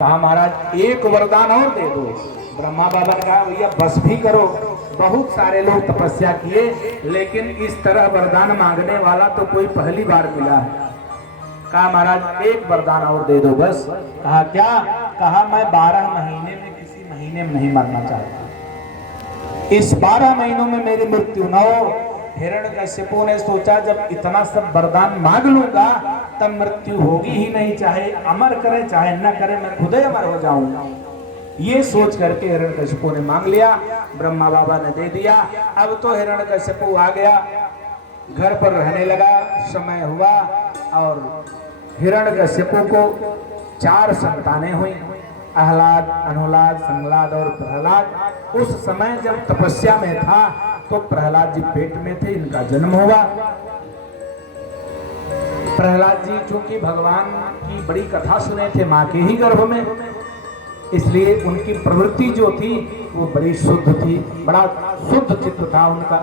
कहा महाराज एक वरदान और दे दो। ब्रह्मा बाबा ने कहा भैया बस भी करो, बहुत सारे लोग तपस्या किए लेकिन इस तरह वरदान मांगने वाला तो कोई पहली बार मिला है। कहा महाराज एक वरदान और दे दो बस। कहा क्या? कहा मैं 12 महीने में किसी महीने में नहीं मरना चाहता, इस 12 महीनों में मेरी मृत्यु न हो। हिरण्यकश्यपु ने सोचा जब इतना सब वरदान मांग लूंगा तब मृत्यु होगी ही नहीं, चाहे अमर करे चाहे न करे मैं खुद ही अमर हो जाऊंगा। ये सोच करके हिरण्यकश्यपु ने मांग लिया, ब्रह्मा बाबा ने दे दिया। अब तो हिरण्यकश्यपु आ गया, घर पर रहने लगा, समय हुआ और हिरण्यकश्यपु को 4 संतानें हुई, आह्लाद, अनुलाद, संलाद और प्रहलाद। उस समय जब तपस्या में था तो प्रहलाद जी पेट में थे, इनका जन्म हुआ। प्रहलाद जी चूंकि भगवान की बड़ी कथा सुने थे मां के ही गर्भ में, इसलिए उनकी प्रवृत्ति जो थी वो बड़ी शुद्ध थी, बड़ा शुद्ध चित्त था उनका।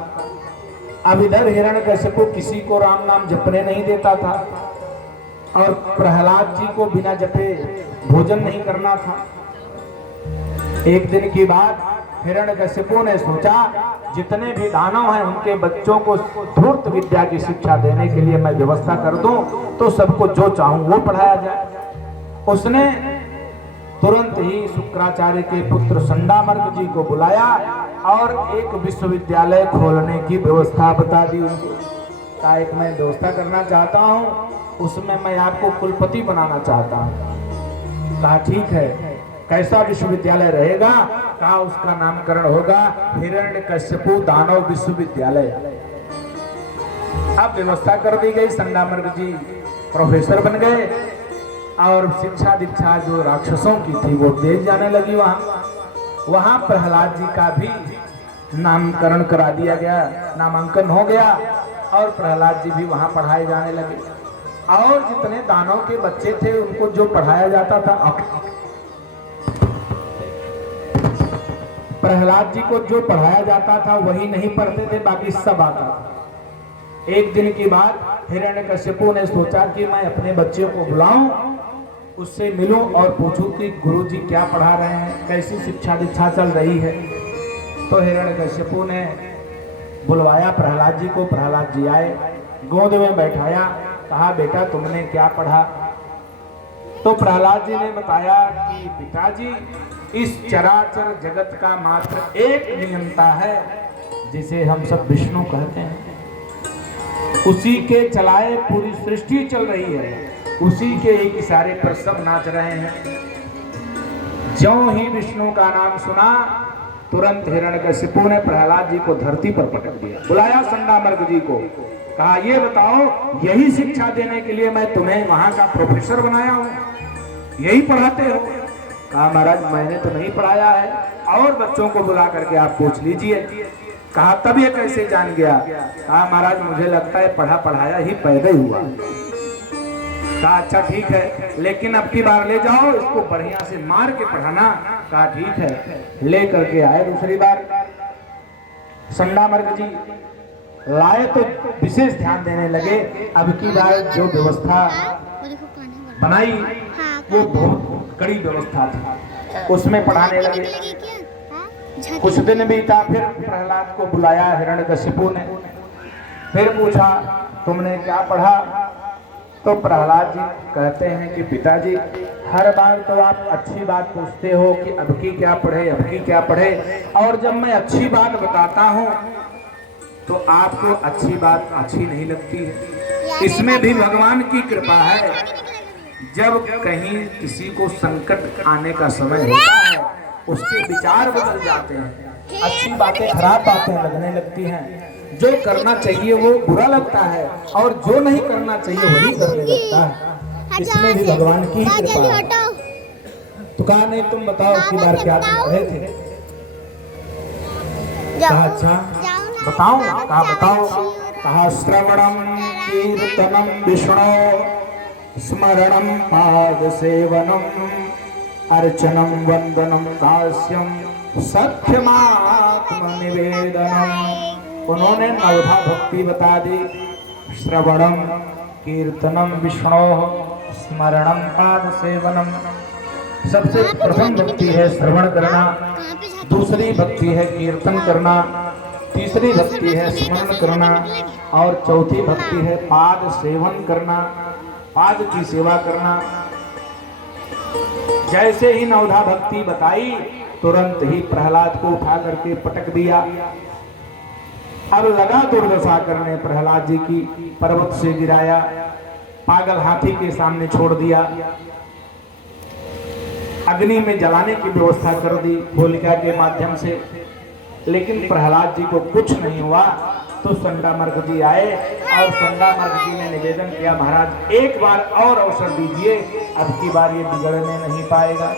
अब इधर हिरण्यकश्यपु किसी को राम नाम जपने नहीं देता था और प्रहलाद जी को बिना जपे भोजन नहीं करना था। एक दिन की बात, हिरण्यकश्यपु ने सोचा जितने भी दानव हैं उनके बच्चों को धूर्त विद्या की शिक्षा देने के लिए मैं व्यवस्था कर दूं तो सबको जो चाहूं वो पढ़ाया जाए। उसने तुरंत ही शुक्राचार्य के पुत्र संडामर्क जी को बुलाया और एक विश्वविद्यालय खोलने की व्यवस्था बता दी उनको। कहा एक मैं व्यवस्था करना चाहता हूं, उसमें मैं आपको कुलपति बनाना चाहता हूं। कहा ठीक है, कैसा विश्वविद्यालय रहेगा? कहा उसका नामकरण होगा हिरण्यकश्यपु दानव विश्वविद्यालय। अब व्यवस्था कर दी गई, संडामर्क जी प्रोफेसर बन गए और शिक्षा दीक्षा जो राक्षसों की थी वो दे जाने लगी। वहां प्रहलाद जी का भी नामकरण करा दिया गया, नामांकन हो गया और प्रहलाद जी भी वहां पढ़ाए जाने लगे। और जितने दानव के बच्चे थे उनको जो पढ़ाया जाता था, प्रहलाद जी को जो पढ़ाया जाता था वही नहीं पढ़ते थे, बाकी सब आता था। एक दिन की बात, हिरण्यकश्यपु ने सोचा कि मैं अपने बच्चों को बुलाऊं, उससे मिलूं और पूछूं कि गुरुजी क्या पढ़ा रहे हैं, कैसी शिक्षा दीक्षा चल रही है। तो हिरण्यकश्यपु ने बुलवाया प्रहलाद जी को। प्रहलाद जी आए, गोद में बैठाया, कहा बेटा तुमने क्या पढ़ा? तो प्रहलाद जी ने बताया कि पिताजी इस चराचर जगत का मात्र एक नियंता है जिसे हम सब विष्णु कहते हैं, उसी के चलाए पूरी सृष्टि चल रही है, उसी के एक इशारे पर सब नाच रहे हैं। ज्यों ही विष्णु का नाम सुना तुरंत हिरण्यकश्यपु ने प्रहलाद जी को धरती पर पटक दिया। बुलाया संडामर्क जी को, कहा ये बताओ यही शिक्षा देने के लिए मैं तुम्हें वहां का प्रोफेसर बनाया हूं, यही पढ़ाते हो? कहा महाराज मैंने तो नहीं पढ़ाया है, और बच्चों को बुला करके आप पूछ लीजिए। कहा तब ये कैसे जान गया? कहा महाराज मुझे लगता है पढ़ा पढ़ाया ही पैदा ही हुआ। कहा अच्छा ठीक है, लेकिन अब की बार ले जाओ इसको बढ़िया से मार के पढ़ाना। कहा ठीक है। ले करके आए दूसरी बार, संडामर्क जी लाए तो विशेष ध्यान देने लगे। अब की बार जो व्यवस्था बनाई वो बहुत कड़ी व्यवस्था थी, उसमें पढ़ाने लगे। कुछ दिन बीता, फिर प्रहलाद को बुलाया हिरण्यकश्यपु ने, फिर पूछा तुमने क्या पढ़ा? तो प्रहलाद जी कहते हैं कि पिताजी हर बार तो आप अच्छी बात पूछते हो कि अब की क्या पढ़े, अब की क्या पढ़े, और जब मैं अच्छी बात बताता हूँ तो आपको अच्छी बात अच्छी नहीं लगती है। इसमें भी भगवान की कृपा है, जब कहीं किसी को संकट आने का समय होता है उसके विचार बदल जाते हैं, अच्छी बातें खराब बातें लगने लगती हैं, जो करना चाहिए वो बुरा लगता है और जो नहीं करना चाहिए वही करने लगता है। इसमें भी भगवान की ही कृपा है। तो कहा नहीं तुम बताओ कि बार क्या तुम पढ़े थे? कहा अच्छा बताओ। कहा बताओ। कहा श्रवणम कीर्तनम विष्णु स्मरणम पाद सेवनम अर्चनम वंदनम दास्यम सख्यमात्म निवेदनम। उन्होंने नवधा भक्ति बता दी, श्रवणम कीर्तनम विष्णु स्मरणम पाद सेवनम सबसे प्रथम भक्ति है श्रवण करना, दूसरी भक्ति है कीर्तन करना, तीसरी भक्ति है स्मरण करना और चौथी भक्ति है पाद सेवन करना, पाद की सेवा करना। जैसे ही नवधा भक्ति बताई तुरंत ही प्रहलाद को उठा करके पटक दिया। अब लगा दुर्दशा करने प्रहलाद जी की, पर्वत से गिराया, पागल हाथी के सामने छोड़ दिया, अग्नि में जलाने की व्यवस्था कर दी होलिका के माध्यम से, लेकिन प्रहलाद जी को कुछ नहीं हुआ। तो संडामर्क जी आए और संडामर्क जी ने निवेदन किया, महाराज एक बार और अवसर दीजिए, अब की बार ये बिगड़ने नहीं पाएगा।